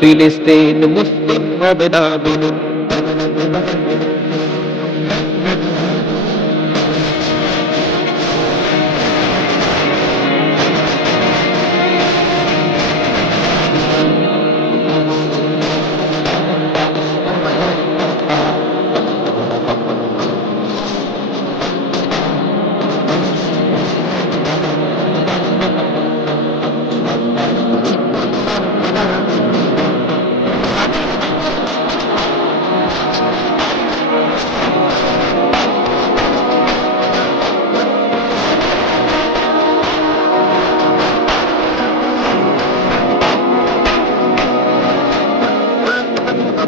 ফিলিস্তিন মুসলিম হবে না বিলীন।